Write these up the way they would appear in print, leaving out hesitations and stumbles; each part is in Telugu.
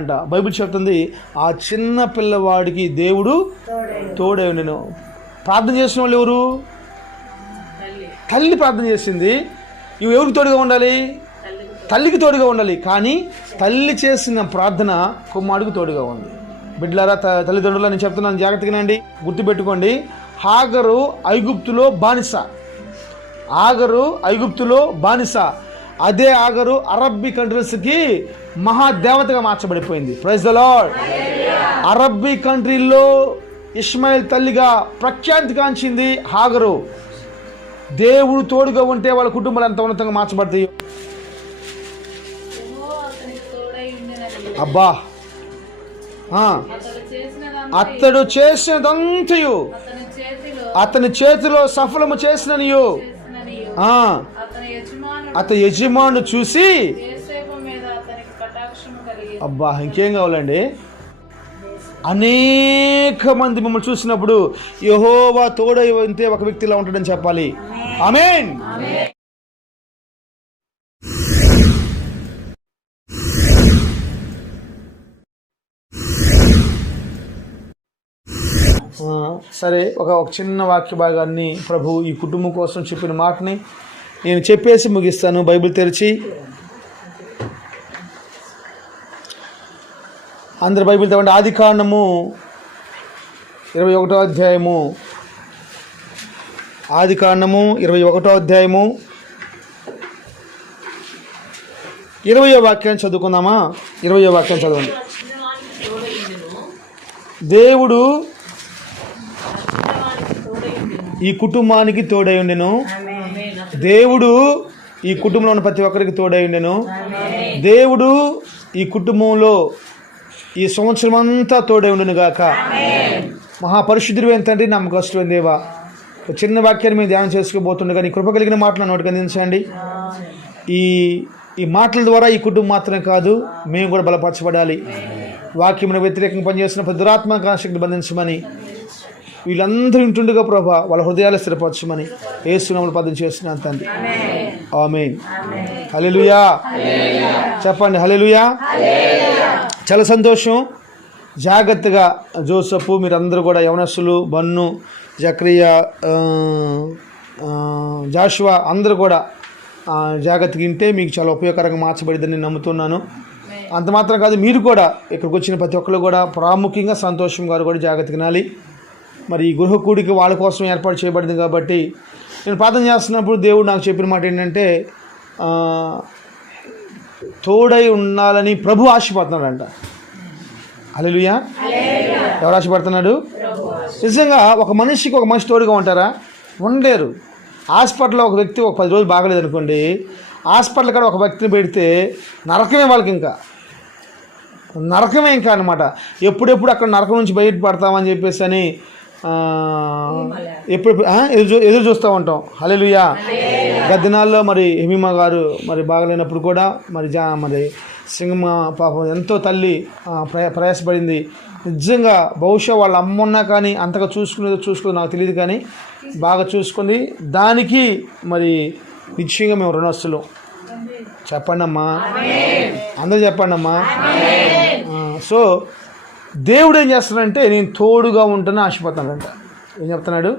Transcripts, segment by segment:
అంట. బైబిల్ చెప్తుంది ఆ చిన్న పిల్లవాడికి దేవుడు తోడై ఉండెను. ప్రార్థన చేసిన వాళ్ళు ఎవరు? తల్లి ప్రార్థన చేసింది. ఇవి ఎవరికి తోడుగా ఉండాలి? తల్లికి తోడుగా ఉండాలి. కానీ తల్లి చేసిన ప్రార్థన కుమారుడికి తోడుగా ఉంది. బిడ్డలారా, తల్లిదండ్రులు నేను చెప్తున్నాను, జాగ్రత్తగానండి, గుర్తుపెట్టుకోండి. హాగరు ఐగుప్తులో బానిస. అదే హాగరు అరబ్బీ కంట్రీస్కి మహాదేవతగా మార్చబడిపోయింది. Praise the lord. అరబ్బీ కంట్రీల్లో ఇష్మాయిల్ తల్లిగా ప్రఖ్యాతి కాంచింది హాగరు. దేవుడు తోడుగా ఉంటే వాళ్ళ కుటుంబాలు ఎంత ఉన్నతంగా మార్చబడతాయి. అబ్బా, అతడు చేసినదంతయు అతని చేతిలో సఫలము చేసిననియు అతని యజమానుడు చూసి, అబ్బా ఇంకేం కావాలండి? అనేక మంది మిమ్మల్ని చూసినప్పుడు యెహోవా తోడై ఉంటే ఒక వ్యక్తిలా ఉంటాడని చెప్పాలి. ఆమేన్. సరే, ఒక చిన్న వాక్య భాగాన్ని ప్రభు ఈ కుటుంబం కోసం చెప్పిన మాటని నేను చెప్పేసి ముగిస్తాను. బైబిల్ తెరిచి అందరు బైబిల్ తెరవండి. ఆదికాండము 21వ అధ్యాయము. ఆదికాండము 21వ అధ్యాయము 20వ వాక్యాన్ని చదువుకుందామా? 20వ వాక్యాన్ని చదవండి. దేవుడు ఈ కుటుంబానికి తోడై ఉండెను. దేవుడు ఈ కుటుంబంలో ఉన్న ప్రతి ఒక్కరికి తోడై ఉండెను. దేవుడు ఈ కుటుంబంలో ఈ సంవత్సరం అంతా తోడై ఉండెను గాక. మహాపరిశుద్ధుడైన తండ్రి, నమ్మకస్తుడైన దేవా, ఒక చిన్న వాక్యాన్ని మేము ధ్యానం చేసుకోబోతుండగా నీ కృప కలిగిన మాటలు నోటికి అందించండి. ఈ మాటల ద్వారా ఈ కుటుంబం మాత్రమే కాదు, మేము కూడా బలపరచబడాలి. వాక్యమును వ్యతిరేకంగా పనిచేస్తున్న ప్రతి దురాత్మక శక్తిని బంధించమని, వీళ్ళందరూ వింటుండగా ప్రభా వాళ్ళ హృదయాలు స్థిరపరచమని యేసు నామములో ప్రార్థన చేస్తున్నాను తండ్రి. ఆమేన్. హల్లెలూయా చెప్పండి. హల్లెలూయా. చాలా సంతోషం. జాగ్రత్తగా జోసెఫ్, మీరందరూ కూడా యవనస్తులు, బన్ను, జక్రియా, జాషువా అందరూ కూడా జాగ్రత్తగా వింటే మీకు చాలా ఉపయోగకరంగా మార్చబడిద్దని నేను నమ్ముతున్నాను. అంత మాత్రం కాదు, మీరు కూడా ఇక్కడికి వచ్చిన ప్రతి ఒక్కరు కూడా ప్రాముఖ్యంగా సంతోషం గారు కూడా జాగ్రత్తగా వినాలి. మరి ఈ గృహ కూడిక వాళ్ళ కోసం ఏర్పాటు చేయబడింది కాబట్టి నేను ప్రార్థన చేస్తున్నప్పుడు దేవుడు నాకు చెప్పిన మాట ఏంటంటే, తోడై ఉండాలని ప్రభు ఆశపడుతున్నాడంట. హల్లెలూయా. ఎవరు ఆశపడుతున్నాడు? నిజంగా ఒక మనిషికి ఒక మనిషి తోడుగా ఉంటారా? ఉండలేరు. హాస్పిటల్లో ఒక వ్యక్తి ఒక 10 రోజులు బాగలేదు అనుకోండి, హాస్పిటల్ కాడ ఒక వ్యక్తిని పెడితే నరకమే వాళ్ళకి, నరకమే ఇంకా అనమాట. ఎప్పుడెప్పుడు అక్కడ నరకం నుంచి బయటపడతామని చెప్పేసి అని ఎప్పుడు ఎదురు చూస్తూ ఉంటాం. హల్లెలూయా. గద్దెనాల్లో మరి హెమీమా గారు మరి బాగలేనప్పుడు కూడా మరి సింగమ్మ పాపం ఎంతో తల్లి ప్రయాసపడింది. నిజంగా బహుశా వాళ్ళ అమ్మున్నా కానీ అంతగా చూసుకునేది నాకు తెలియదు, కానీ బాగా చూసుకుంది. దానికి మరి నిశ్చయంగా మేము రుణస్తులు. చెప్పండి అమ్మా, అందరూ చెప్పండి అమ్మా. సో దేవుడు ఏం చేస్తున్నాడంటే, నేను తోడుగా ఉంటానని ఆశపడుతున్నాడంట. ఏం చెప్తున్నాడు?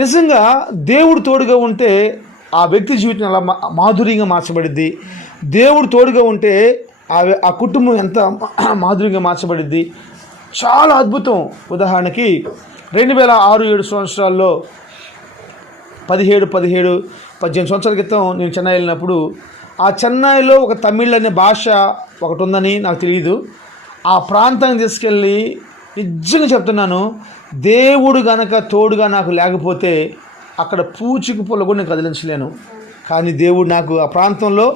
నిజంగా దేవుడు తోడుగా ఉంటే ఆ వ్యక్తి జీవితం ఎలా మాధుర్యంగా మార్చబడిద్ది. దేవుడు తోడుగా ఉంటే ఆ కుటుంబం ఎంత మాధుర్యంగా మార్చబడిద్ది. చాలా అద్భుతం. ఉదాహరణకి 2006-7 సంవత్సరాల్లో 17-18 సంవత్సరాల క్రితం నేను చెన్నై వెళ్ళినప్పుడు, ఆ చెన్నైలో ఒక తమిళ్ అనే భాష ఒకటి ఉందని నాకు తెలియదు. ఆ ప్రాంతానికి తీసుకెళ్ళి నిజంగా చెప్తున్నాను, దేవుడు గనక తోడుగా నాకు లేకపోతే అక్కడ పూచిక పుల్ల కూడా నేను కదిలించలేను. కానీ దేవుడు నాకు ఆ ప్రాంతంలో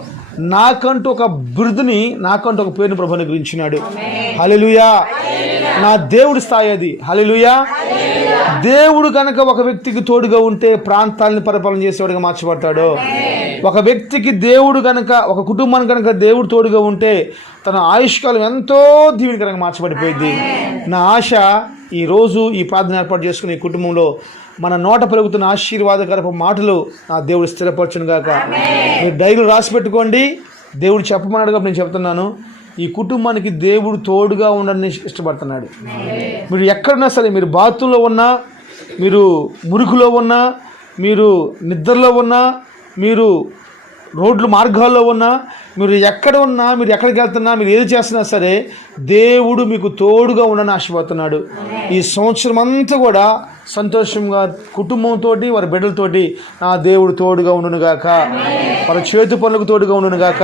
నాకంటూ ఒక బిరుదుని, నాకంటూ ఒక పేరుని ప్రభు అనుగ్రహించినాడు. హల్లెలూయా. నా దేవుడి స్థాయి అది. హల్లెలూయా. దేవుడు కనుక ఒక వ్యక్తికి తోడుగా ఉంటే ప్రాంతాలను పరిపాలన చేసేవాడిగా మార్చబడతాడు. ఒక వ్యక్తికి దేవుడు కనుక, ఒక కుటుంబానికి కనుక దేవుడు తోడుగా ఉంటే తన ఆయుష్కాలం ఎంతో దీవెనకరంగా మార్చబడిపోయింది. నా ఆశ ఈరోజు ఈ ప్రార్థన ఏర్పాటు చేసుకుని ఈ కుటుంబంలో మన నోట పలుకుతున్న ఆశీర్వాదకరపు మాటలు నా దేవుడు స్థిరపరచును గాక. మీరు డైరీలు రాసి పెట్టుకోండి. దేవుడు చెప్పమన్నాడుగా నేను చెప్తున్నాను. ఈ కుటుంబానికి దేవుడు తోడుగా ఉండని ఇష్టపడుతున్నాడు. మీరు ఎక్కడున్నా సరే, మీరు బాత్రూంలో ఉన్నా, మీరు మురికిలో ఉన్నా, మీరు నిద్రలో ఉన్నా, మీరు రోడ్లు మార్గాల్లో ఉన్నా, మీరు ఎక్కడ ఉన్నా, మీరు ఎక్కడికి వెళ్తున్నా, మీరు ఏది చేస్తున్నా సరే దేవుడు మీకు తోడుగా ఉండని ఆశపడుతున్నాడు. ఈ సంవత్సరం అంతా కూడా సంతోషంగా కుటుంబంతో, వారి బిడ్డలతోటి నా దేవుడు తోడుగా ఉండునుగాక, వారి చేతి పనులకు తోడుగా ఉండునుగాక,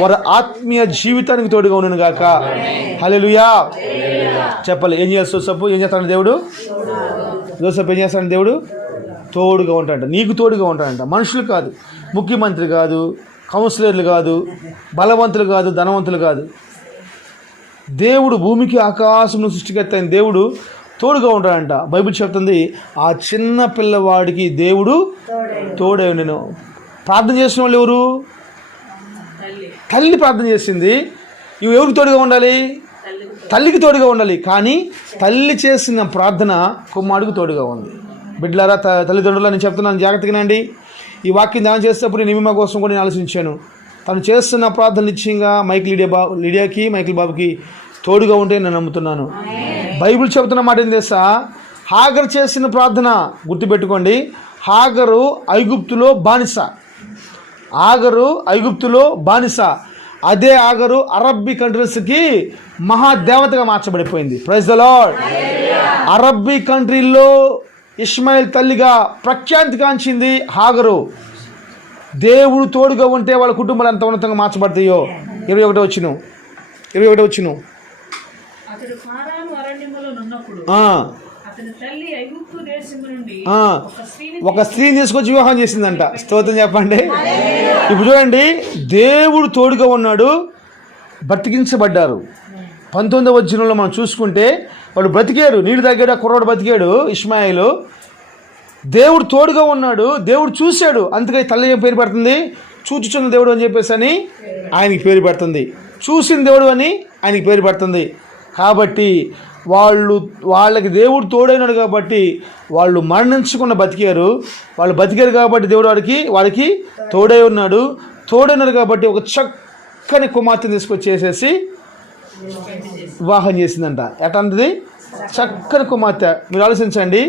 వారి ఆత్మీయ జీవితానికి తోడుగా ఉండునుగాక. హల్లెలూయా చెప్పాలి. ఏం చేయాలి జోసెఫ్? ఏం చేస్తాడు దేవుడు? జోసెఫ్ ఏం చేస్తాడు దేవుడు? తోడుగా ఉంటాడంట. నీకు తోడుగా ఉంటాడంట. మనుషులు కాదు, ముఖ్యమంత్రి కాదు, కౌన్సిలర్లు కాదు, బలవంతులు కాదు, ధనవంతులు కాదు. దేవుడు భూమికి ఆకాశంను సృష్టికర్త అయిన దేవుడు తోడుగా ఉంటాడంట. బైబిల్ చెప్తుంది, ఆ చిన్న పిల్లవాడికి దేవుడు తోడే. నేను ప్రార్థన చేసిన వాళ్ళు ఎవరు? తల్లి ప్రార్థన చేసింది. ఇవి ఎవరికి తోడుగా ఉండాలి? తల్లికి తోడుగా ఉండాలి. కానీ తల్లి చేసిన ప్రార్థన కుమారుడికి తోడుగా ఉంది. బిడ్డలారా, తల్లిదండ్రులు నేను చెప్తున్నాను, జాగ్రత్తగానండి. ఈ వాక్యం ధ్యానం చేసేటప్పుడు నేను నిమిమ కోసం కూడా నేను ఆలోచించాను. తను చేస్తున్న ప్రార్థన నిశ్చయంగా లిడియాకి మైకిల్ బాబుకి తోడుగా ఉంటే నేను నమ్ముతున్నాను. బైబిల్ చెబుతున్న మాట ఏం తెలుసా? హాగరు చేసిన ప్రార్థన గుర్తుపెట్టుకోండి. హాగరు ఐగుప్తులో బానిస. ఐగుప్తులో బానిస. అదే హాగరు అరబ్బీ కంట్రీస్కి మహాదేవతగా మార్చబడిపోయింది. Praise the lord. అరబ్బీ కంట్రీల్లో ఇష్మాయిల్ తల్లిగా ప్రఖ్యాతిగాంచింది హాగరు. దేవుడు తోడుగా ఉంటే వాళ్ళ కుటుంబాలు ఎంత ఉన్నతంగా మార్చబడతాయో. 21 వచ్చిన ఒక స్త్రీని తీసుకొచ్చి వివాహం చేసిందంట. స్తోత్రం చెప్పండి. ఇప్పుడు చూడండి, దేవుడు తోడుగా ఉన్నాడు, బ్రతికించబడ్డారు. 19వ వచనంలో మనం చూసుకుంటే వాళ్ళు బ్రతికారు, నీళ్ళు తగ్గాడు, ఆ కుర్రాడు బ్రతికాడు ఇష్మాయిలు. దేవుడు తోడుగా ఉన్నాడు, దేవుడు చూశాడు. అందుకే తల్లి ఏం పేరు పెడుతుంది? చూచుచున్న దేవుడు అని చెప్పేసి అని ఆయనకి పేరు పెడుతుంది. చూసిన దేవుడు అని ఆయనకి పేరు పెడుతుంది. కాబట్టి వాళ్ళకి దేవుడు తోడైనాడు కాబట్టి వాళ్ళు మరణించకుండా బతికారు. వాళ్ళు బతికారు కాబట్టి దేవుడు వారికి తోడై ఉన్నాడు. తోడైనాడు కాబట్టి ఒక చక్కని కుమార్తెను తీసుకొచ్చేసేసి వివాహం చేసిందంట. ఎట్లాంటిది? చక్కని కుమార్తె. మీరు ఆలోచించండి,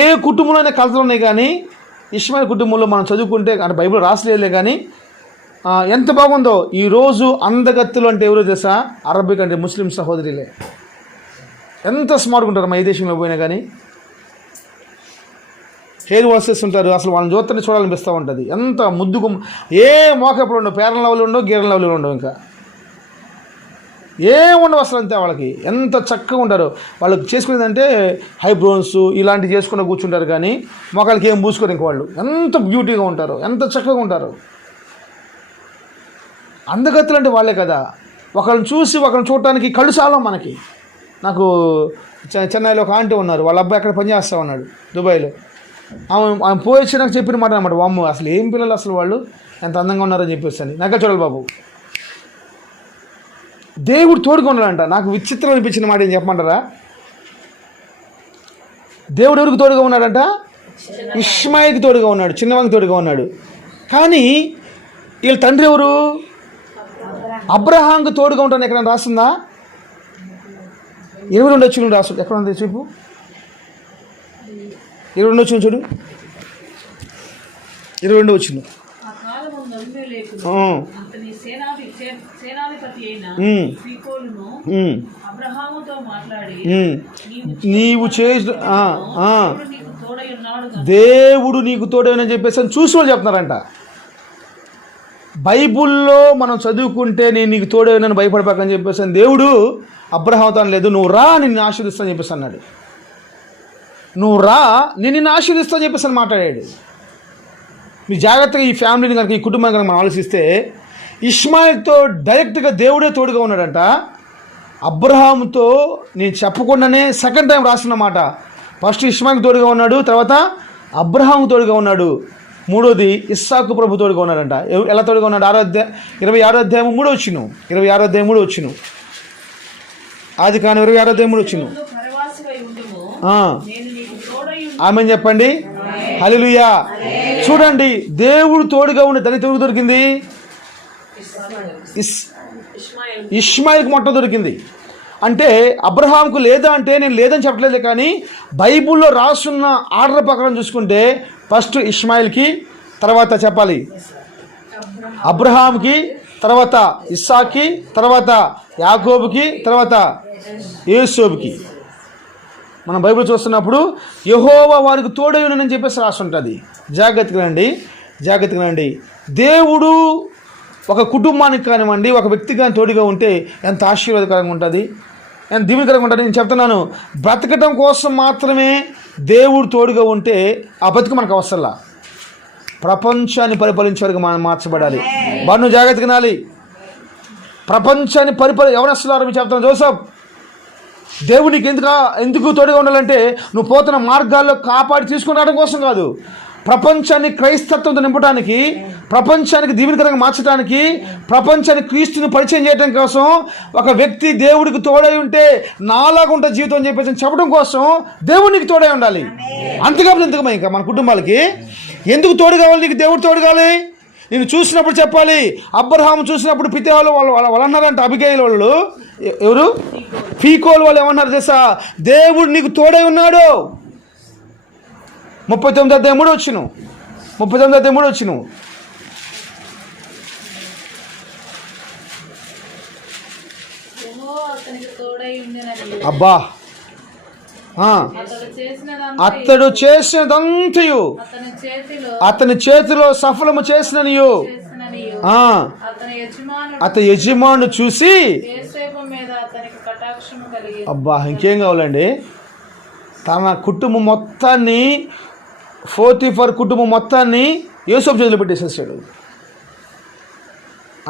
ఏ కుటుంబంలోనే కలతలు ఉన్నాయి, కానీ ఇష్మాయిల్ కుటుంబంలో మనం చదువుకుంటే, అంటే బైబిల్ రాసలేదులే కానీ ఎంత బాగుందో. ఈరోజు అందగత్తులు అంటే ఎవరో తెలుసా? అరబ్బీ కంటే ముస్లిం సహోదరులే. ఎంత స్మార్ట్గా ఉంటారు. మా ఈ దేశంలో పోయినా కానీ హెయిర్ వాషెస్ ఉంటారు. అసలు వాళ్ళని చూస్తేనే చూడాలనిపిస్తూ ఉంటుంది. ఎంత ముద్దుకు ఏ మోకప్పుడు ఉండవు, పేరల లెవెల్ ఉండవు, గీరల లెవెల్ ఉండవు, ఇంకా ఏముండవు అసలు. అంతే వాళ్ళకి ఎంత చక్కగా ఉంటారు. వాళ్ళకి చేసుకునేదంటే హైబ్రోన్స్ ఇలాంటివి చేసుకుని కూర్చుంటారు, కానీ మొక్కలకి ఏం పూసుకోరు. ఇంక వాళ్ళు ఎంత బ్యూటీగా ఉంటారు, ఎంత చక్కగా ఉంటారు. అందగత్తులు అంటే వాళ్ళే కదా. ఒకళ్ళని చూసి ఒకరిని చూడటానికి కళ్ళు చాలా మనకి. నాకు చెన్నైలో ఒక ఆంటీ ఉన్నారు, వాళ్ళ అబ్బాయి అక్కడ పనిచేస్తూ ఉన్నాడు దుబాయ్లో. ఆమె పోయొచ్చి నాకు చెప్పిన మాట అనమాట, వామ్మ అసలు ఏం పిల్లలు అసలు వాళ్ళు ఎంత అందంగా ఉన్నారని చెప్పేసి అని. నాకే చూడాలి బాబు, దేవుడు తోడుగా ఉన్నాడంట. నాకు విచిత్రం అనిపించిన మాట ఏం చెప్పమంటారా? దేవుడు ఎవరికి తోడుగా ఉన్నాడంట? ఇష్మాయిల్కి తోడుగా ఉన్నాడు, చిన్నవానికి తోడుగా ఉన్నాడు. కానీ వీళ్ళ తండ్రి ఎవరు? అబ్రహాంకు తోడుగా ఉంటాను ఎక్కడైనా రాస్తుందా? 22 వచ్చిన రాస్తుంది. ఎక్కడ ఉంది చూపు? 22 వచ్చిన చూడు, 22 వచ్చిన. నీవు చేసిన దేవుడు నీకు తోడని చెప్పేసి చూసి వాళ్ళు చెప్తున్నారంట. బైబుల్లో మనం చదువుకుంటే నేను నీకు తోడేనని భయపడపాకని చెప్పేసి దేవుడు అబ్రహాముతో లేదు, నువ్వు రా నిన్ను ఆశీర్దిస్తా అని చెప్పేసి అన్నాడు. నువ్వు రా నేను నిన్ను ఆశీర్దిస్తా అని చెప్పేసి అని మాట్లాడాడు. మీ జాగ్రత్తగా ఈ ఫ్యామిలీని కనుక, ఈ కుటుంబాన్ని కనుక మనం ఆలోచిస్తే, ఇష్మాయిల్తో డైరెక్ట్గా దేవుడే తోడుగా ఉన్నాడంట. అబ్రహాముతో నేను చెప్పకుండానే సెకండ్ టైం రాసిన మాట. ఫస్ట్ ఇష్మాయిల్కి తోడుగా ఉన్నాడు, తర్వాత అబ్రహాము తోడుగా ఉన్నాడు, మూడోది ఇస్సాకు ప్రభు తోడుగా ఉన్నాడంట. ఎలా తోడుగా ఉన్నాడు? 26వ అధ్యాయం 3వ వచనం, 26వ అధ్యాయం 3వ వచనం, ఆది కాని 26వ అధ్యాయం 3వ వచనం. ఆమె చెప్పండి, హల్లెలూయా. చూడండి, దేవుడు తోడుగా ఉండి దానికి తోడు దొరికింది ఇష్మాయిల్కి మొట్ట దొరికింది. అంటే అబ్రహాంకు లేదా అంటే నేను లేదని చెప్పట్లేదు, కానీ బైబిల్లో రాసున్న ఆర్డర్ ప్రకారం చూసుకుంటే ఫస్ట్ ఇష్మాయిల్కి, తర్వాత చెప్పాలి అబ్రహాంకి, తర్వాత ఇస్సాక్కి, తర్వాత యాకోబుకి, తర్వాత యేసోబుకి. మనం బైబిల్ చూస్తున్నప్పుడు యెహోవా వారికి తోడైనని చెప్పేసి రాస్తుంటుంది. జాగ్రత్తగా రండి. దేవుడు ఒక కుటుంబానికి కానివ్వండి, ఒక వ్యక్తికి కానీ తోడుగా ఉంటే ఎంత ఆశీర్వాదకరంగా ఉంటుంది, ఎంత దీవెనకరంగా ఉంటుంది. నేను చెప్తున్నాను, బ్రతకటం కోసం మాత్రమే దేవుడు తోడుగా ఉంటే ఆ బతుకు మనకు అవసరంలా. ప్రపంచాన్ని పరిపాలించే వరకు మనం మార్చబడాలి. బన్ను జాగ్రత్తగా వినాలి. ప్రపంచాన్ని ఎవరు వస్తున్నారు మీరు చెప్తాను. జోసఫ్, దేవుడు నీకు ఎందుకు తోడుగా ఉండాలంటే నువ్వు పోతున్న మార్గాల్లో కాపాడి తీసుకుని రావడం కోసం కాదు, ప్రపంచాన్ని క్రైస్తత్వంతో నింపడానికి, ప్రపంచానికి దీవెనకరంగా మార్చడానికి, ప్రపంచానికి క్రీస్తుని పరిచయం చేయడం కోసం ఒక వ్యక్తి దేవుడికి తోడై ఉంటే నాలాగా ఉంటుంది జీవితం అని చెప్పేసి చెప్పడం కోసం దేవుడికి తోడై ఉండాలి. అంతేకాదు ఎందుకమ్మా ఇంకా మన కుటుంబాలకి ఎందుకు తోడు కావాలి? నీకు దేవుడు తోడు కావాలి. నేను చూసినప్పుడు చెప్పాలి. అబ్రహాము చూసినప్పుడు పితేహాలు వాళ్ళు అన్నారంట, అబిగైల్ వాళ్ళు, ఎవరు ఫీకోల్ వాళ్ళు ఏమన్నారు తెలుసా? దేవుడు నీకు తోడై ఉన్నాడు. 39:3 వచ్చిను. అబ్బా, అతడు చేసినదంతయు అతని చేతిలో సఫలము చేసిననియు అతని యజమాను చూసి, అబ్బా ఇంకేం కావాలండి? తన కుటుంబం మొత్తాన్ని, పోతీఫర్ కుటుంబం మొత్తాన్ని యోసేపు చేతిలో పెట్టేసేసాడు.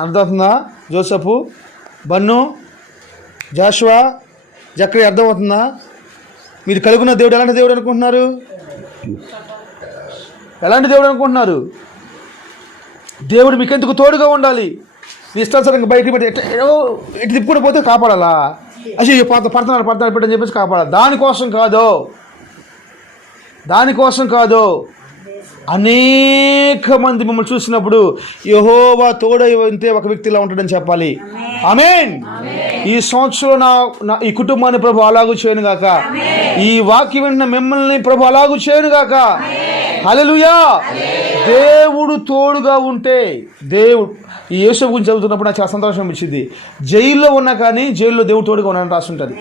అర్థమవుతుందా? జోసెఫు, బన్ను, జాషువా, జక్కయ్య అర్థమవుతుందా? మీరు కలుగున్న దేవుడు ఎలాంటి దేవుడు అనుకుంటున్నారు? దేవుడు మీకెందుకు తోడుగా ఉండాలి? మీ ఇష్టానుసారంగా బయటికి పెట్టి ఇటు తిప్పుకుంటూ పోతే కాపాడాలా? అసలు పడుతున్నాడు పెట్టని చెప్పేసి కాపాడాలి. దానికోసం కాదు. అనేక మంది మిమ్మల్ని చూసినప్పుడు యెహోవా తోడై ఉంటే ఒక వ్యక్తిలా ఉంటాడని చెప్పాలి. ఆమేన్. ఈ సంవత్సరం ఈ కుటుంబాన్ని ప్రభు అలాగూ చేయను గాక. ఈ వాక్యం వింటున్న మిమ్మల్ని ప్రభు అలాగూ చేయను గాక. హల్లెలూయా. దేవుడు తోడుగా ఉంటే, దేవుడు ఈ యేసు గురించి చదువుతున్నప్పుడు నాకు చాలా సంతోషం అనిపించింది. జైల్లో ఉన్నా కానీ జైల్లో దేవుడు తోడుగా ఉన్నాడని రాస్తుంటుంది.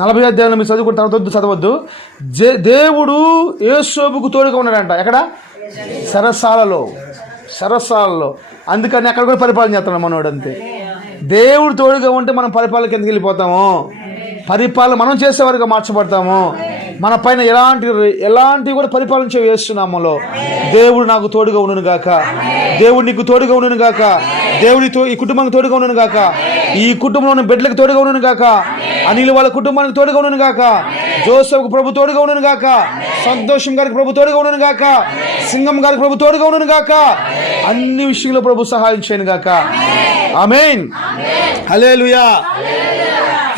40 అధ్యాయంలో మీరు చదవద్దు. దేవుడు యేసోబుకు తోడుగా ఉన్నాడంట. ఎక్కడ? సరసాలలో. అందుకని అక్కడ కూడా పరిపాలన చేస్తున్నాడు మనోడు. అంతే. దేవుడు తోడుగా ఉంటే మనం పరిపాలన కిందకి వెళ్ళిపోతాము. పరిపాలన మనం చేసేవారుగా మార్చబడతాము. మన పైన ఎలాంటివి కూడా పరిపాలన చేస్తున్నాములో. దేవుడు నాకు తోడుగా ఉండును గాక. దేవుడు నీకు తోడుగా ఉండును గాక. దేవుడితో ఈ కుటుంబానికి తోడుగా ఉండును గాక. ఈ కుటుంబంలో బిడ్డలకు తోడుగా ఉండును గాక. అనిల్ వాళ్ళ కుటుంబానికి తోడుగా ఉండును గాక. జోసెఫ్కు ప్రభు తోడుగా ఉండును గాక. సంతోషం గారికి ప్రభు తోడుగా ఉండును గాక. సింగం గారికి ప్రభు తోడుగా ఉండును గాక. అన్ని విషయంలో ప్రభు సహాయం చేయను గాక. ఆమేన్. హల్లెలూయా.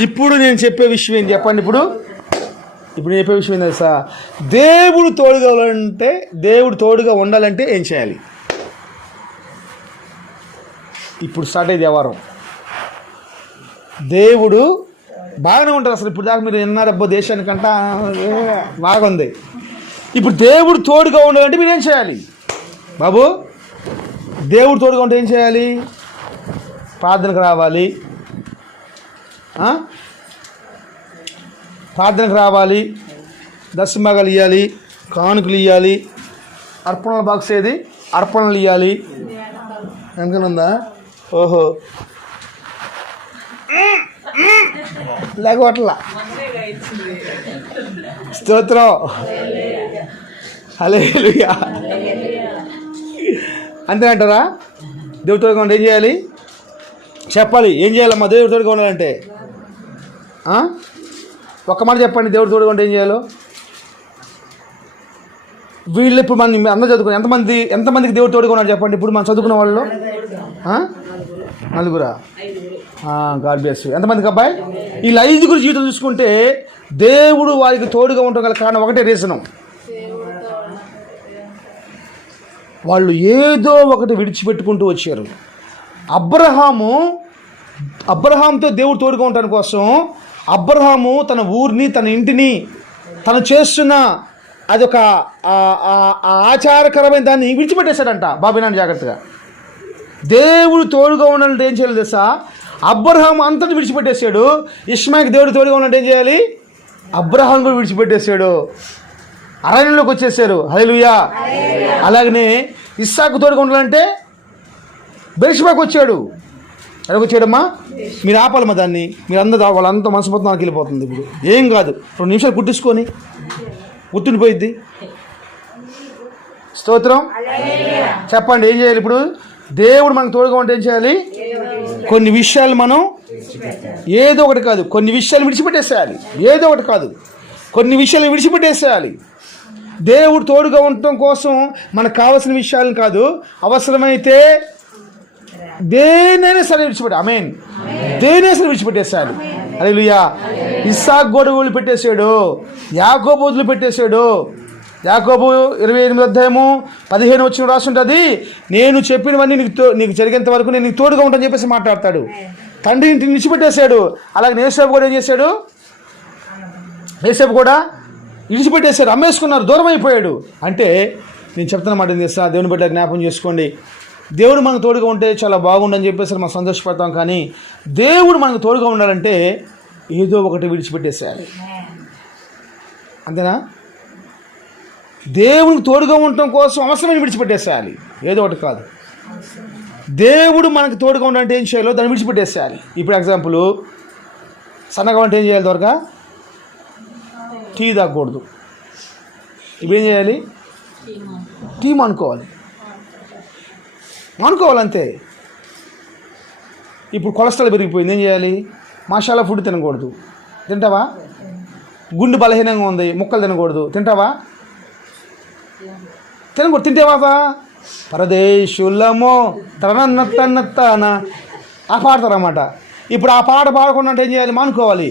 ఇప్పుడు నేను చెప్పే విషయం ఏం చెప్పండి. ఇప్పుడు నేను చెప్పే విషయం ఏం తెలుసా? దేవుడు తోడుగా ఉండాలంటే ఏం చేయాలి? ఇప్పుడు స్టార్ట్ అయ్యేది వ్యవహారం. దేవుడు బాగానే ఉంటారు. అసలు ఇప్పుడు దాకా మీరు విన్నారబ్బో దేశానికంట బాగుంది. ఇప్పుడు దేవుడు తోడుగా ఉండాలంటే మీరేం చేయాలి బాబు? దేవుడు తోడుగా ఉంటే ఏం చేయాలి? ప్రార్థనకు రావాలి, దశమగలు ఇవ్వాలి, కానుకలు ఇవ్వాలి, అర్పణల బాక్స్ ఏది? అర్పణలు ఇవ్వాలి. ఎంకనుందా? ఓహో లేకపోట్లా. స్తోత్రం. హల్లెలూయా. అంతే అంటారా? దేవుడి తోడుగా ఉంటే ఏం చేయాలి? చెప్పాలి. ఏం చేయాలమ్మా దేవుడి తోడుగా ఉండాలంటే? ఒక్క మాట చెప్పండి. దేవుడి తోడుగా ఉంటే ఏం చేయాలో? వీళ్ళు ఇప్పుడు మనం అందరూ చదువుకుని ఎంతమందికి దేవుడు తోడుగా ఉన్నాడు చెప్పండి. ఇప్పుడు మనం చదువుకున్న వాళ్ళు 4. God bless you. ఎంతమందికి అబ్బాయి? వీళ్ళు 5 జీవితం చూసుకుంటే దేవుడు వారికి తోడుగా ఉండడం గల కారణం ఒకటే రీజను. వాళ్ళు ఏదో ఒకటి విడిచిపెట్టుకుంటూ వచ్చారు. అబ్రహాము అబ్రహాంతో దేవుడు తోడుగా ఉండటం కోసం అబ్రహాము తన ఊరిని, తన ఇంటిని, తను చేస్తున్న అదొక ఆచారకరమైన దాన్ని విడిచిపెట్టేశాడంట. బాబీ నాన్న జాగ్రత్తగా. దేవుడు తోడుగా ఉండాలంటే ఏం చేయాలి తెలుసా? అబ్రహాం అంతటి విడిచిపెట్టేశాడు. ఇష్మాయిల్కి దేవుడు తోడుగా ఉండాలంటే ఏం చేయాలి? అబ్రహాం కూడా విడిచిపెట్టేశాడు, అరణ్యంలోకి వచ్చేసారు. హల్లెలూయా. అలాగనే ఇస్సాకు తోడుగా ఉండాలంటే బెర్షెబాకు వచ్చాడు. ఎలాగ వచ్చాడమ్మా? మీరు ఆపాలమ్మా దాన్ని. మీరు అందరూ వాళ్ళంతా మనసుపోతుంది, నాకు వెళ్ళిపోతుంది. ఇప్పుడు ఏం కాదు, 2 నిమిషాలు కుట్టించుకొని గుర్తుండిపోయిద్ది. స్తోత్రం. చెప్పండి ఏం చేయాలి ఇప్పుడు? దేవుడు మనకు తోడుగా ఉంటే ఏం చేయాలి? కొన్ని విషయాలు మనం ఏదో ఒకటి కాదు, కొన్ని విషయాలు విడిచిపెట్టేసేయాలి. ఏదో ఒకటి కాదు, కొన్ని విషయాలు విడిచిపెట్టేసేయాలి. దేవుడు తోడుగా ఉండటం కోసం మనకు కావాల్సిన విషయాలను కాదు, అవసరమైతే దేనైనా సరే విడిచిపెట్టాలి. ఆమేన్. దేనైనా సరే విడిచిపెట్టేశాడు. హల్లెలూయా. ఇస్సాకు కూడా వదిలిపెట్టేశాడు, యాకోబు వదిలిపెట్టేశాడు. యాకోబు 28:15 రాసుంటుంది, నేను చెప్పినవన్నీ నీకు జరిగేంత వరకు నేను నీకు తోడుగా ఉంటానని చెప్పేసి మాట్లాడతాడు. తండ్రి ఇంటిని విడిచిపెట్టేశాడు. అలాగే యేసేపు కూడా ఏం చేశాడు? యేసేపు కూడా విడిచిపెట్టేశాడు, అమ్మేసుకున్నారు, దూరం అయిపోయాడు. అంటే నేను చెప్తున్న మాట ఏం చేస్తా, దేవుని బిడ్డ జ్ఞాపకం చేసుకోండి. దేవుడు మనకు తోడుగా ఉంటే చాలా బాగుండని చెప్పేసి మనం సంతోషపడతాం. కానీ దేవుడు మనకు తోడుగా ఉండాలంటే ఏదో ఒకటి విడిచిపెట్టేసేయాలి. అంతేనా? దేవునికి తోడుగా ఉండటం కోసం అవసరమైన విడిచిపెట్టేసేయాలి, ఏదో ఒకటి కాదు. దేవుడు మనకు తోడుగా ఉండాలంటే ఏం చేయాలో దాన్ని విడిచిపెట్టేసేయాలి. ఇప్పుడు ఎగ్జాంపుల్, సన్నగా ఉంటే ఏం చేయాలి? త్వరగా టీ తాగకూడదు. ఇప్పుడు ఏం చేయాలి? టీ మానుకోవాలి అంతే. ఇప్పుడు కొలెస్ట్రాల్ పెరిగిపోయింది, ఏం చేయాలి? మసాలా ఫుడ్ తినకూడదు. తింటావా? గుండె బలహీనంగా ఉంది, ముక్కలు తినకూడదు. తింటావా? తినకూడదు. తింటేవా? పరదేశులమో తనన్నత్తన ఆ పాడతారన్నమాట. ఇప్పుడు ఆ పాట పాడకుండా అంటే ఏం చేయాలి? మానుకోవాలి.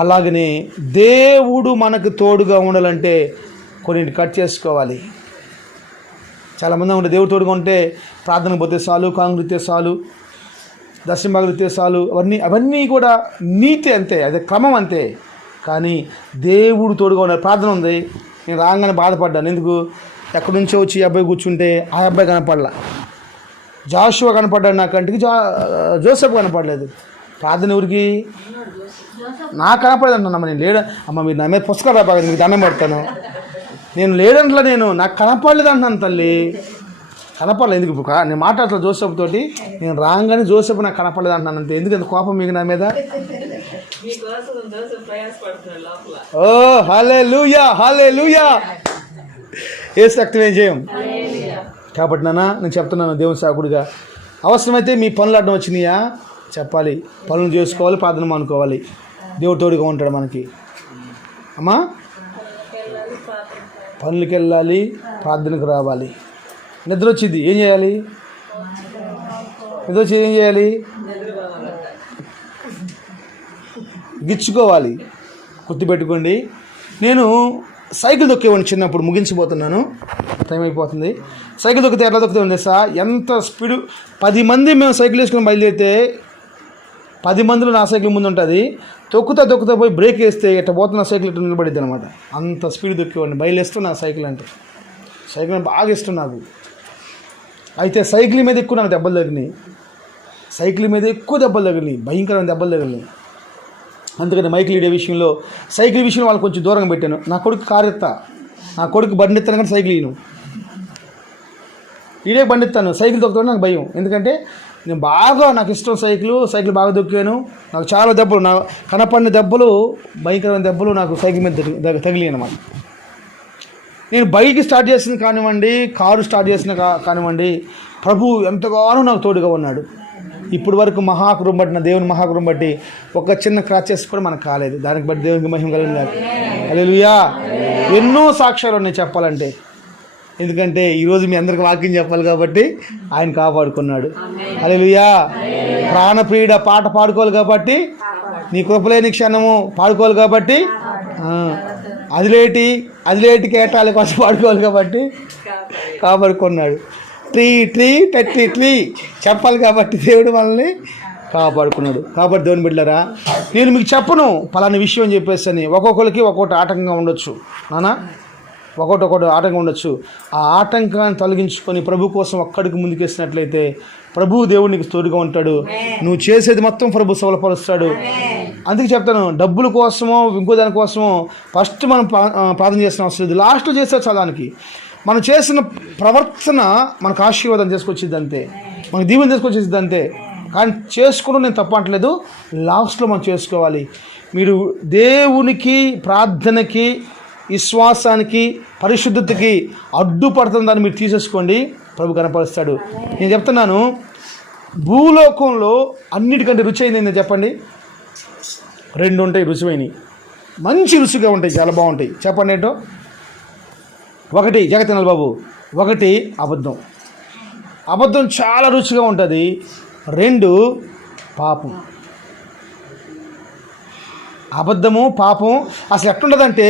అలాగనే దేవుడు మనకు తోడుగా ఉండాలంటే కొన్నింటి కట్ చేసుకోవాలి. చాలామంది ఉంటే దేవుడు తోడుగా ఉంటే ప్రార్థన పోతే చాలు, కాంగ్రెతే చాలు, దశంభాగతే చాలు, అవన్నీ కూడా నీతి అంతే, అదే క్రమం అంతే. కానీ దేవుడు తోడుగా ఉన్నారు. ప్రార్థన ఉంది, నేను రాగానే బాధపడ్డాను. ఎందుకు? ఎక్కడి నుంచో వచ్చి ఈ అబ్బాయి కూర్చుంటే ఆ అబ్బాయి కనపడలా, జాషువా కనపడ్డాడు నా కంటికి, జోసెఫ్ కనపడలేదు. ప్రార్థన ఎవరికి? నాకు కనపడలేదన్న. నేను లేడు అమ్మ, మీరు నా మీద పుస్తకాలు రాబాగా, మీకు దండం పెడతాను. నేను లేడంట్లా, నాకు కనపడలేదు అంటున్నాను తల్లి. కనపడలేదు ఎందుకు? ఇప్పుడు నేను మాట్లాడుతున్నా జోసెఫ్ తోటి, నేను రాగానే జోసెఫ్ నాకు కనపడలేదు అంటున్నాను అంతే. ఎందుకంత కోపం మీకు నా మీద? ఓ హల్లెలూయా, హల్లెలూయా. ఏ శక్తిమేం చేయం. కాబట్టి నేను చెప్తున్నాను దేవుని సేవకుడిగా, అవసరమైతే మీ పనులు అడ్డం వచ్చినాయా చెప్పాలి, పనులు చేసుకోవాలి, ప్రార్థన అనుకోవాలి. దేవుడు తోడుగా ఉంటాడు మనకి. అమ్మా, పనులకి వెళ్ళాలి, ప్రార్థనకు రావాలి. నిద్ర వచ్చింది, ఏం చేయాలి? నిద్ర వచ్చి ఏం చేయాలి? గిచ్చుకోవాలి. గుర్తుపెట్టుకోండి. నేను సైకిల్ దొక్కేవాడిని చిన్నప్పుడు, ముగించిపోతున్నాను, టైం అయిపోతుంది. సైకిల్ దొక్కితే ఎట్లా దొక్కుతామండి సార్? ఎంత స్పీడు! 10 మంది మేము సైకిల్ వేసుకొని బయలుదేరితే 10 మందిలో నా సైకిల్ ముందు ఉంటుంది. తొక్కుతా పోయి బ్రేక్ వేస్తే ఎట్లా పోతున్న సైకిల్ ఇట్లా నిలబడిద్ది అనమాట. అంత స్పీడ్ దొక్కేవాడిని, బయలుదేస్తూ నా సైకిల్ అంటే. సైకిల్ బాగా ఇష్టం నాకు. అయితే సైకిల్ మీద ఎక్కువ నాకు దెబ్బలు తగిలినాయి. సైకిల్ మీద ఎక్కువ దెబ్బలు తగిలినాయి, భయంకరమైన దెబ్బలు తగిలినాయి. అందుకని మైకిల్ ఇడే విషయంలో, సైకిల్ విషయంలో వాళ్ళు కొంచెం దూరంగా పెట్టాను. నా కొడుకు కారు ఎత్తా, నా కొడుకు బండి ఎత్తాను, కానీ సైకిల్ ఇయ్యను. ఇడే బండి ఎత్తాను, సైకిల్ తొక్కుతాను నాకు భయం. ఎందుకంటే నేను బాగా, నాకు ఇష్టం సైకిల్ బాగా దొక్కాను. నాకు చాలా దెబ్బలు, నా కనపడిన దెబ్బలు, భయంకరమైన దెబ్బలు నాకు సైకిల్ మీద తగిలి అన్నమాట. నేను బైక్ స్టార్ట్ చేసింది కానివ్వండి, కారు స్టార్ట్ చేసిన కానివ్వండి, ప్రభు ఎంతగానో నాకు తోడుగా ఉన్నాడు. ఇప్పుడు వరకు మహాకృపం బట్టి, నా దేవుని మహాకృపం బట్టి ఒక చిన్న క్రాచెస్ కూడా మనకు కాలేదు. దానికి బట్టి దేవునికి మహిమ కలిగింది. హల్లెలూయా. ఎన్నో సాక్ష్యాలు ఉన్నాయి చెప్పాలంటే. ఎందుకంటే ఈరోజు మీ అందరికి వాక్యం చెప్పాలి కాబట్టి ఆయన కాపాడుకున్నాడు. హల్లెలూయా. ప్రాణప్రియుడ పాట పాడుకోవాలి కాబట్టి, నీ కృపలేని క్షణము పాడుకోవాలి కాబట్టి, అదిలేటి కేటాల కోసం పాడుకోవాలి కాబట్టి కాపాడుకున్నాడు. ట్రీ చెప్పాలి కాబట్టి దేవుడు మనల్ని కాపాడుకున్నాడు. కాబట్టి దేవుని బిడ్డలారా, నేను మీకు చెప్పను పలానా విషయం అని చెప్పేసి అని. ఒక్కొక్కరికి ఒక్కొక్కటి ఆటంకంగా ఉండొచ్చు నానా, ఒక్కొక్కటి ఆటంకం ఉండొచ్చు. ఆ ఆటంకాన్ని తొలగించుకొని ప్రభు కోసం ఒక్కడికి ముందుకేసినట్లయితే ప్రభు దేవుడు నీకు తోడుగా ఉంటాడు. నువ్వు చేసేది మొత్తం ప్రభు సఫలపరుస్తాడు. అందుకే చెప్తాను, డబ్బుల కోసమో ఇంకో దానికోసమో ఫస్ట్ మనం ప్రార్థన చేసిన అవసరం లేదు. లాస్ట్లో చేసే చదానికి మనం చేసిన ప్రవర్తన మనకు ఆశీర్వాదం చేసుకొచ్చింది అంతే, మనకు దీవెన తీసుకొచ్చేసింది అంతే. కానీ చేసుకోవడం నేను తప్ప అంటలేదు, లాస్ట్లో మనం చేసుకోవాలి. మీరు దేవునికి, ప్రార్థనకి, విశ్వాసానికి, పరిశుద్ధతకి అడ్డుపడుతుందని మీరు తీసేసుకోండి, ప్రభు కనపరుస్తాడు. నేను చెప్తున్నాను, భూలోకంలో అన్నిటికంటే రుచి అయింది ఏంటో చెప్పండి. 2 ఉంటాయి రుచివైనవి, మంచి రుచిగా ఉంటాయి, చాలా బాగుంటాయి. చెప్పండి ఏంటో? 1 జగతినాల్ బాబు, 1 అబద్ధం. అబద్ధం చాలా రుచిగా ఉంటుంది. 2 పాపం. అబద్ధము, పాపం అసలు ఎట్లుంటుందంటే,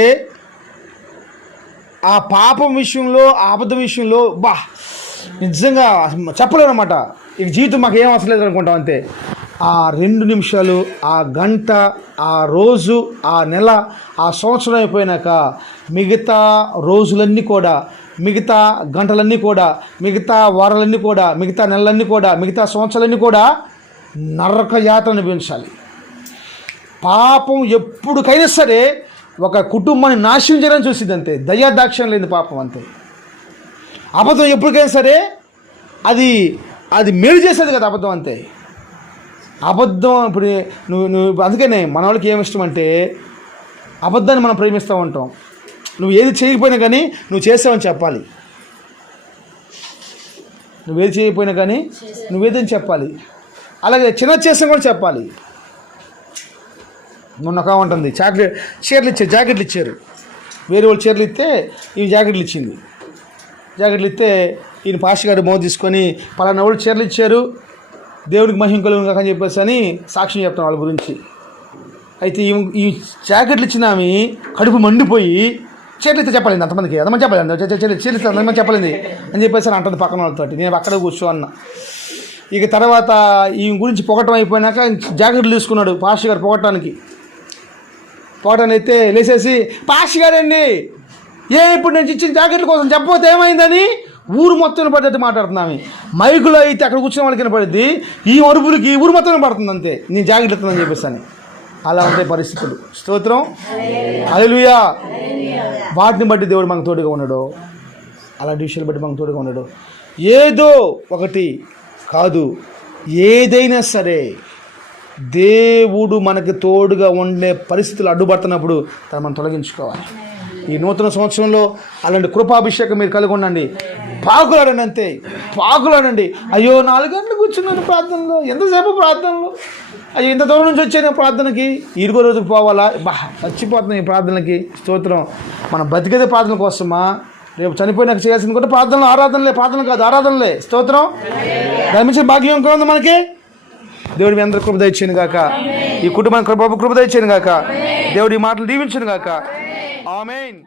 ఆ పాపం విషయంలో, ఆ అబద్ధం విషయంలో నిజంగా చెప్పలేరు అనమాట. ఇక జీవితం మాకు ఏం అవసరం లేదు అనుకుంటాం అంతే. ఆ 2 నిమిషాలు, ఆ గంట, ఆ రోజు, ఆ నెల, ఆ సంవత్సరం అయిపోయినాక మిగతా రోజులన్నీ కూడా, మిగతా గంటలన్నీ కూడా, మిగతా వారాలన్నీ కూడా, మిగతా నెలలన్నీ కూడా, మిగతా సంవత్సరాలన్నీ కూడా నరక యాతన అనుభవించాలి. పాపం ఎప్పటికైనా సరే ఒక కుటుంబాన్ని నాశనం చేయాలని చూసింది అంతే, దయాదాక్ష్యం లేని పాపం అంతే. అబద్ధం ఎప్పటికైనా సరే అది మేలు చేసేది కదా అబద్ధం అంతే. అబద్ధం ఇప్పుడు నువ్వు అందుకనే మన వాళ్ళకి ఏమి ఇష్టం అంటే, అబద్ధాన్ని మనం ప్రేమిస్తూ ఉంటాం. నువ్వు ఏది చేయకపోయినా కానీ నువ్వు చేసావని చెప్పాలి, నువ్వేది చేయకపోయినా కానీ నువ్వేదని చెప్పాలి. అలాగే చిన్న చేసాం కూడా చెప్పాలి. మొన్న ఒక ఉంటుంది, చీరలు ఇచ్చారు, జాకెట్లు ఇచ్చారు. వేరే వాళ్ళు చీరలు ఇస్తే ఈ జాకెట్లు ఇచ్చింది. జాకెట్లు ఇస్తే ఈయన పాస్టర్ గారు మోద తీసుకొని పలానా వాళ్ళు చీరలు ఇచ్చారు, దేవుడికి మహిమ కలుగును కాక అని చెప్పేసి అని సాక్ష్యం చెప్తాను వాళ్ళ గురించి. అయితే ఈ జాకెట్లు ఇచ్చిన ఆమె కడుపు మండిపోయి చీరలు ఇస్తే చెప్పలేదు, అంతమందికి ఎంతమంది చెప్పలేదు, చీరలు ఇస్తే అంతమంది చెప్పలేదు అని చెప్పేసి అని అంటుంది పక్కన వాళ్ళతో. నేను అక్కడ కూర్చో అన్న. ఇక తర్వాత ఈ గురించి పొగటం అయిపోయినాక జాకెట్లు తీసుకున్నాడు పాస్టర్ గారు పొగటానికి. అయితే లేచేసి, పాస్టర్ గారండి ఇప్పుడు నేను ఇచ్చిన జాకెట్ల కోసం చెప్పకపోతే ఏమైందని ఊరు మొత్తం పడ్డట్టు మాట్లాడుతున్నాము. మైకులో అయితే అక్కడ కూర్చున్న వాళ్ళకి వినపడుద్ది, ఈ అరుపులకి ఊరు మొత్తం పడుతుంది అంతే, నేను జాకెట్ ఇస్తానని చెప్పేసి. అలా ఉంటాయి పరిస్థితులు. స్తోత్రం, హల్లెలూయా. వాటిని బట్టి దేవుడు మనకు తోడుగా ఉన్నాడు, అలాంటి విషయాలు బట్టి మనకు తోడుగా ఉన్నాడు. ఏదో ఒకటి కాదు, ఏదైనా సరే దేవుడు మనకి తోడుగా ఉండే పరిస్థితులు అడ్డుపడుతున్నప్పుడు తను మనం తొలగించుకోవాలి. ఈ నూతన సంవత్సరంలో అలాంటి కృపాభిషేకం మీరు కలిగి ఉండండి. పాకులాడండి అంతే, పాకులాడండి. అయ్యో 4 గంటలు కూర్చున్నాను ప్రార్థనలో, ఎంతసేపు ప్రార్థనలో, అయ్యో ఇంత దూరం నుంచి వచ్చాను ప్రార్థనకి, 2వ రోజుకి పోవాలా, చచ్చిపోతున్నాయి ఈ ప్రార్థనలకి. స్తోత్రం. మనం బతికేదే ప్రార్థన కోసమా? రేపు చనిపోయినాక చేయాల్సింది కూడా ప్రార్థనలు, ఆరాధనలే. ప్రార్థన కాదు, ఆరాధనలే. స్తోత్రం. దాని నుంచి భాగ్యం ఇంకా ఉంది మనకి. దేవుడు మీ అందరి కృప దయచేయను గాక, ఈ కుటుంబానికి కృప దయచేయను గాక, దేవుడి మాటలు దీవించను గాక. ఆమేన్.